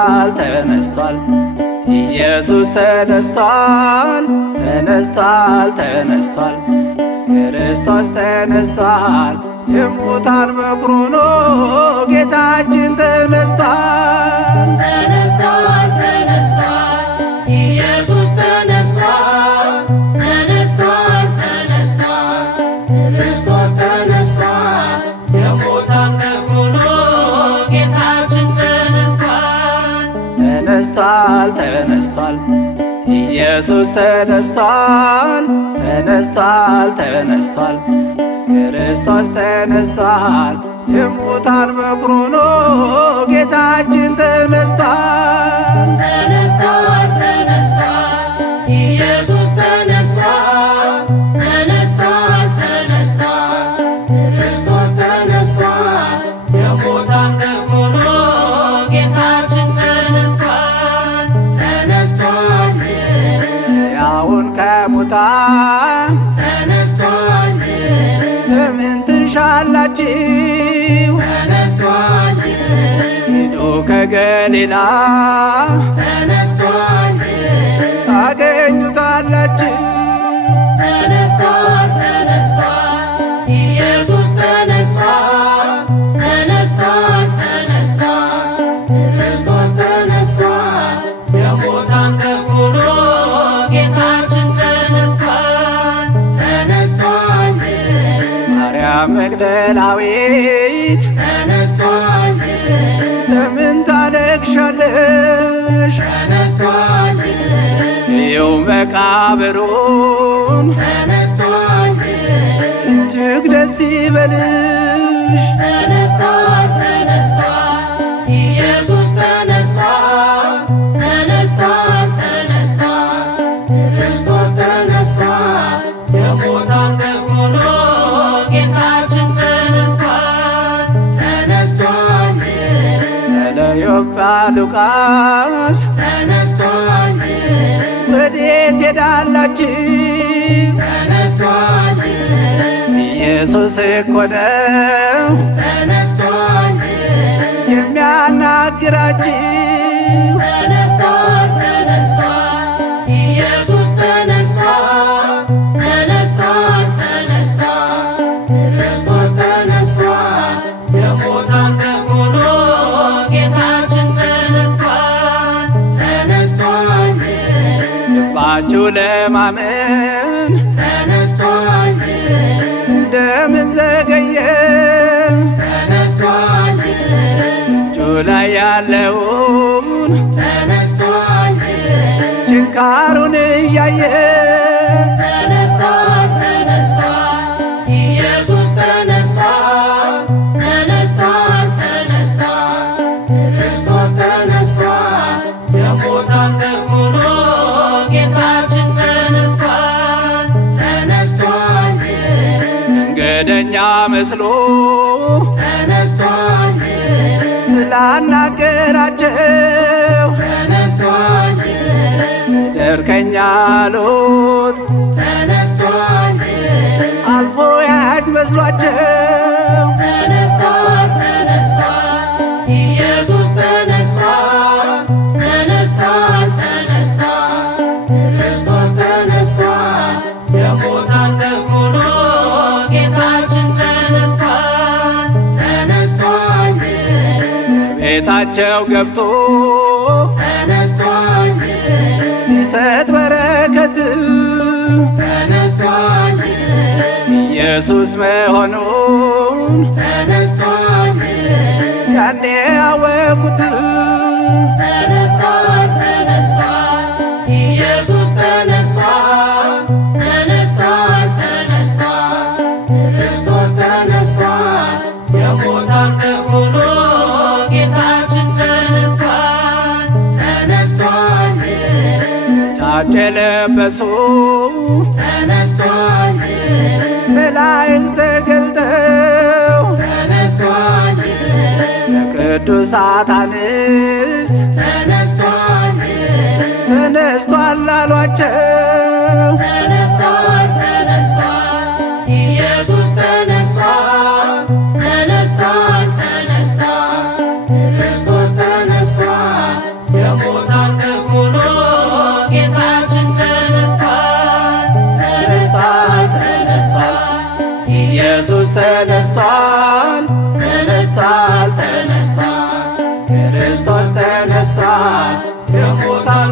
ተነስቷል ተነስቷል ኢየሱስ ተነስቷል ተነስቷል ተነስቷል ክርስቶስ ተነስቷል የሙታን በኩር ሆኖ ጌታችን ተነስቷል ተነስቷል ተነስቷል ኢየሱስ ተነስቷል ተነስቷል ተነስቷል ክርስቶስ ተነስቷል የሙታን በኩር ሆኖ ጌታችን ተነስቷል ተነስቷል ተነስቷል ኢየሱስ ተነስቷል ተነስቷል ተነስቷል ክርስቶስ ተነስቷል የሙታን በኩር ሆኖ ጌታችን ተነስቷል ተነስቷል ተነስቷል ኢየሱስ ተነስቷል ተነስቷል ተነስቷል ክርስቶስ ተነስቷል የሙታን በኩር ሆኖ ጌታችን ተነስቷል ተነስቷል ሕያውን ከሙታን ተነስቷል ለምን ትንሻላችሁ ተነስቷል ሂዱ ከገሊላ ተነስቷል ታገኙታላችሁ ተነስቷል ተነስቷል ኢየሱስ ተነስቷል ተነስቷል ተነስቷል ክርስቶስ ተነስቷል የሙታን በኩር ሆኖ ጌታችን ተነስቷል ተነስቷል ማርያም መግደላዊት ተነስቷል ለምን ታለቅሻለሽ ተነስቷል ይኸው መቃብሩን ተነስቷል እጅግ ደስ ይበልሽ ተነስቷል ተነስቷል ኢየሱስ ተነስቷል ተነስቷል ተነስቷል ክርስቶስ ተነስቷል የሙታን በኩር ሆኖ ጌታችን ተነስቷል ተነስቷል ለዮጳ ሉቃስ ተነስቷል ወዴት ሄዳላችሁ ተነስቷል ኢየሱስ እኮ ነው ተነስቷል የሚያናግራችሁ ተነስቷል ተነስቷል ኢየሱስ ተነስቷል ተነስቷል ተነስቷል ክርስቶስ ተነስቷል የሙታን በኩር ሆኖ ጌታችን ተነስቷል ተነስቷል ልባችሁ ለማመን ተነስቷል እንደምን ዘገየ ተነስቷል እጁ ላይ ያለውን ተነስቷል ችንካሩን እያየ ተነስቷል ተነስቷል ኢየሱስ ተነስቷል ተነስቷል ተነስቷል ክርስቶስ ተነስቷል የሙታን በኩር ሆኖ ጌታችን ተነስቷል ተነስቷል መንገደኛ መስሎ ተነስቷል ስላናገራቸው ተነስቷል ምድር ከኛ አሉት ተነስቷል አልፎ ያጅ መስሏቸው ተነስቷል ተነስቷል ኢየሱስ ተነስቷል ተነስቷል ተነስቷል ክርስቶስ ተነስቷል የሙታን በኩር ሆኖ ጌታችን ተነስቷል ተነስቷል ቤታቸው ገብቶ ተነስቷል ሲሰጥ በረከት ተነስቷል ኢየሱስ መሆኑን ተነስቷል ያኔ ያወቁት ተነስቷል ተነስቷል ኢየሱስ ተነስቷል ተነስቷል ተነስቷል ክርስቶስ ተነስቷል የሙታን በኩር ሆኖ ጌታችን ተነስቷል ተነስቷል ነጫጭ የለበሱ ተነስቷል መላእክት ተገልጠው ተነስቷል ለቅዱሳት አንስት ተነስቷል ተነስቷል አሏቸው። ተነስቷል ተነስቷል ኢየሱስ ተነስቷል ተነስቷል ተነስቷል ክርስቶስ ተነስቷል ተነስቷል ተነስቷል ተነስቷል ክርስቶስ ተነስቷል የሙታን